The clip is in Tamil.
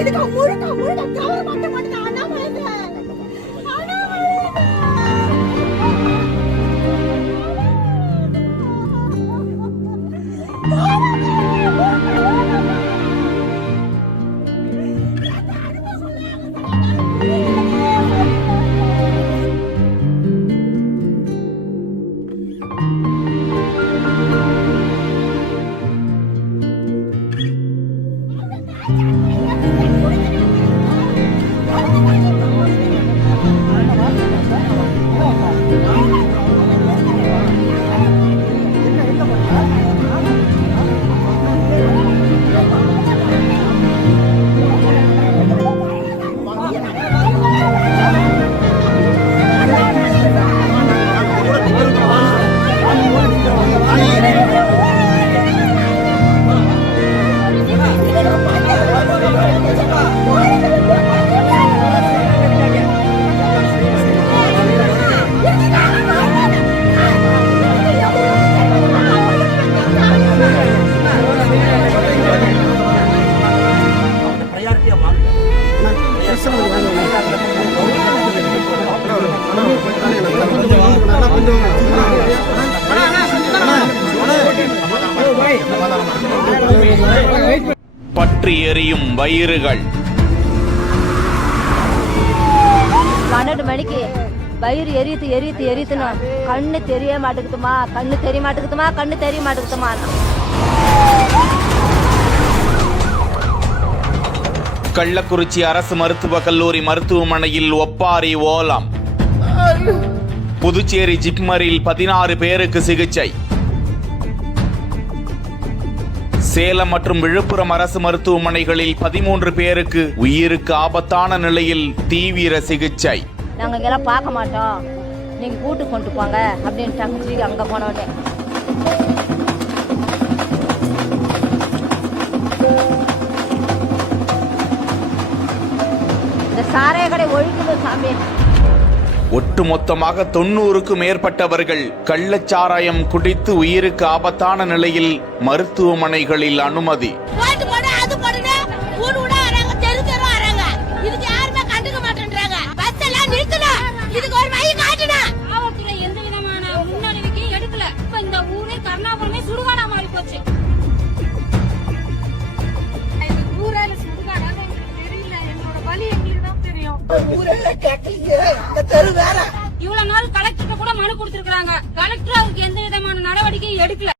இதுக்கு முழுக்க முழுக்க கவர்மெண்ட் மட்டும் அண்ணாமலை பற்றி எரியும் வயிறுகள். 12 மணிக்கு வயிறு எரியுதுன்னா கண்ணு தெரிய மாட்டேங்குதுமா, கண்ணு தெரிய மாட்டேங்குதுமா, கண்ணு தெரிய மாட்டேங்குதுமா. கள்ளக்குறிச்சி அரசு மருத்துவக் கல்லூரி மருத்துவமனையில் ஒப்பாரி ஓலம். புதுச்சேரி ஜிப்மரில் 16 பேருக்கு சிகிச்சை. சேலம் மற்றும் விழுப்புரம் அரசு மருத்துவமனைகளில் 13 பேருக்கு உயிருக்கு ஆபத்தான நிலையில் தீவிர சிகிச்சை. நாங்க இங்கெல்லாம் பார்க்க மாட்டோம், நீங்க கூட்டு கொண்டு போங்க அப்படின்னு தங்கச்சி அங்க போனோடனே இந்த சாரைய கடை ஒழிக்கணும் சாமி. ஒட்டுமொத்தமாக 90க்கும் மேற்பட்டவர்கள் கள்ளச்சாராயம் குடித்து உயிருக்கு ஆபத்தான நிலையில் மருத்துவமனைகளில் அனுமதி. இவ்வளவு நாள் கலெக்டர் கூட மனு கொடுத்திருக்காங்க. கலெக்டர் அவருக்கு எந்த விதமான நடவடிக்கையும் எடுக்கல.